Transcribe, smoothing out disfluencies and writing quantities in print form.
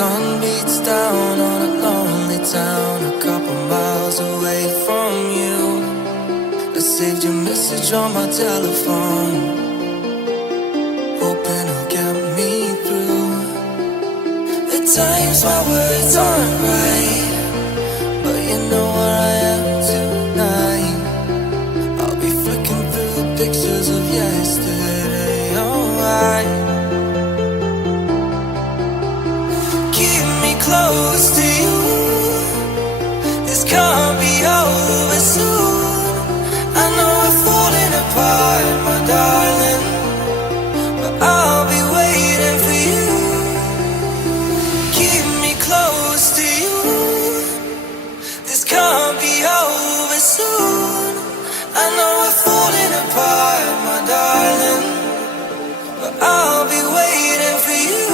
sun beats down on a lonely town, a couple miles away from you. I saved your message on my telephone, hoping it'll get me through. At times my words aren't right, but you know where I am tonight. I'll be flicking through pictures of yesterday, alright. Keep me close to you, this can't be over soon. I know we're falling apart, my darling, but I'll be waiting for you. Keep me close to you, this can't be over soon. I know we're falling apart, my darling, but I'll be waiting for you.